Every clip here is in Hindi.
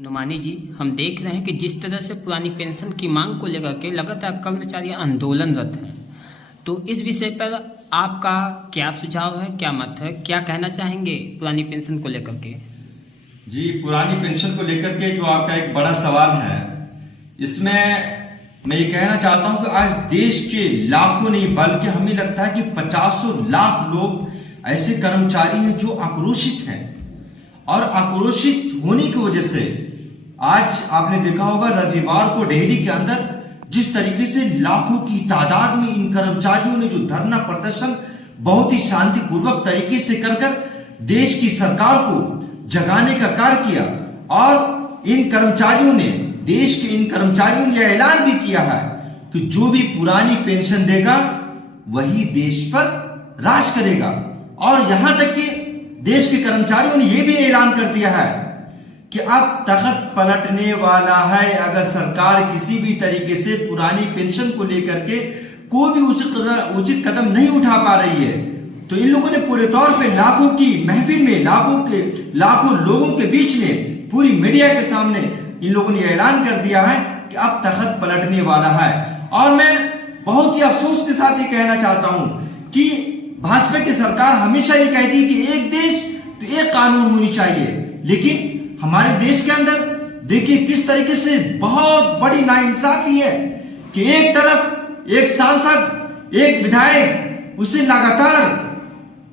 नुमानी जी, हम देख रहे हैं कि जिस तरह से पुरानी पेंशन की मांग को लेकर के लगातार कर्मचारी आंदोलनरत हैं, तो इस विषय पर आपका क्या सुझाव है, क्या मत है, क्या कहना चाहेंगे पुरानी पेंशन को लेकर के? जी, पुरानी पेंशन को लेकर के जो आपका एक बड़ा सवाल है, इसमें मैं ये कहना चाहता हूं कि आज देश के लाखों नहीं बल्कि हमें लगता है कि 50 लाख लोग ऐसे कर्मचारी हैं जो आक्रोशित हैं, और आक्रोशित होने की वजह से आज आपने देखा होगा रविवार को दिल्ली के अंदर जिस तरीके से लाखों की तादाद में इन कर्मचारियों ने जो धरना प्रदर्शन बहुत ही शांतिपूर्वक तरीके से कर देश की सरकार को जगाने का कार्य किया, और इन कर्मचारियों ने देश के इन कर्मचारियों ने यह ऐलान भी किया है कि जो भी पुरानी पेंशन देगा वही देश पर राज करेगा। और यहां तक कि देश के कर्मचारियों ने यह भी ऐलान कर दिया है कि अब तख्त पलटने वाला है अगर सरकार किसी भी तरीके से पुरानी पेंशन को लेकर के कोई भी उचित कदम नहीं उठा पा रही है, तो इन लोगों ने पूरे तौर पे लाखों की महफिल में लाखों लोगों के बीच में पूरी मीडिया के सामने इन लोगों ने ऐलान कर दिया है कि अब तख्त पलटने वाला है। और मैं बहुत ही अफसोस के साथ ये कहना चाहता हूं कि भाजपा की सरकार हमेशा ये कहती है कि एक देश तो एक कानून होनी चाहिए, लेकिन हमारे देश के अंदर देखिए किस तरीके से बहुत बड़ी नाइंसाफी है कि एक तरफ एक सांसद, एक विधायक, उसे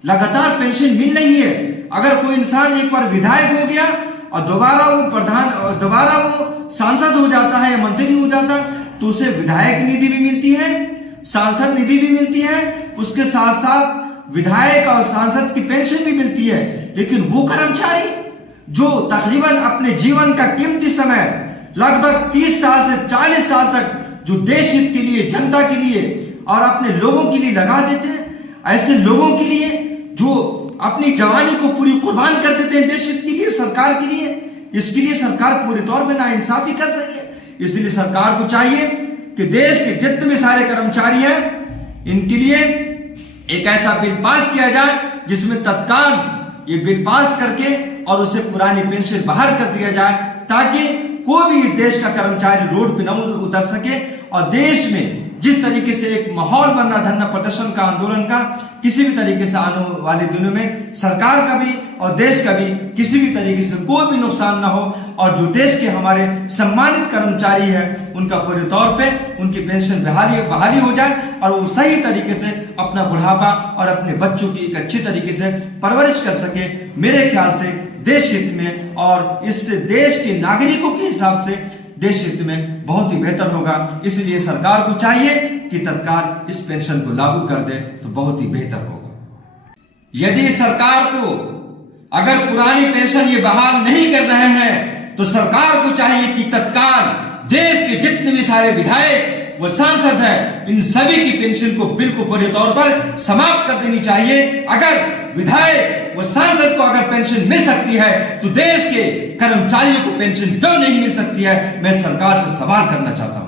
लगातार पेंशन मिल रही है। अगर कोई इंसान एक बार विधायक हो गया और दोबारा वो सांसद हो जाता है या मंत्री हो जाता है, तो उसे विधायक निधि भी मिलती है, सांसद निधि भी मिलती है, उसके साथ साथ विधायक और सांसद की पेंशन भी मिलती है। लेकिन वो कर्मचारी जो तकरीबन अपने जीवन का कीमती समय लगभग 30 साल से 40 साल तक जो देश हित के लिए, जनता के लिए और अपने लोगों के लिए लगा देते हैं, ऐसे लोगों के लिए जो अपनी जवानी को पूरी कुर्बान कर देते हैं देश हित के लिए, सरकार के लिए, इसके लिए सरकार पूरे तौर पे नाइंसाफी कर रही है। इसलिए सरकार को चाहिए कि देश के जितने भी सारे कर्मचारी हैं, इनके लिए एक ऐसा बिल पास किया जाए जिसमें तत्काल ये बिल पास करके और उसे पुरानी पेंशन बहाल कर दिया जाए, ताकि कोई भी देश का कर्मचारी रोड पे न उतर सके। और देश में जिस तरीके से एक माहौल बनना धरना प्रदर्शन का, आंदोलन का, किसी भी तरीके से आने वाले दिनों में सरकार का भी और देश का भी किसी भी तरीके से कोई भी नुकसान ना हो, और जो देश के हमारे सम्मानित कर्मचारी हैं उनका पूरे तौर पे उनकी पेंशन बहाली हो जाए और वो सही तरीके से अपना बुढ़ापा और अपने बच्चों की एक अच्छी तरीके से परवरिश कर सके। मेरे ख्याल से देश हित में और इससे देश के नागरिकों के हिसाब से देश हित में बहुत ही बेहतर होगा। इसलिए सरकार को चाहिए कि तत्काल इस पेंशन को लागू कर दे तो बहुत ही बेहतर होगा। यदि सरकार को अगर पुरानी पेंशन ये बहाल नहीं कर रहे हैं, तो सरकार को चाहिए कि तत्काल देश के जितने भी सारे विधायक वो सांसद है, इन सभी की पेंशन को बिल्कुल पूरे तौर पर समाप्त कर देनी चाहिए। अगर विधायक व सांसद को अगर पेंशन मिल सकती है, तो देश के कर्मचारियों को पेंशन क्यों नहीं मिल सकती है? मैं सरकार से सवाल करना चाहता हूं।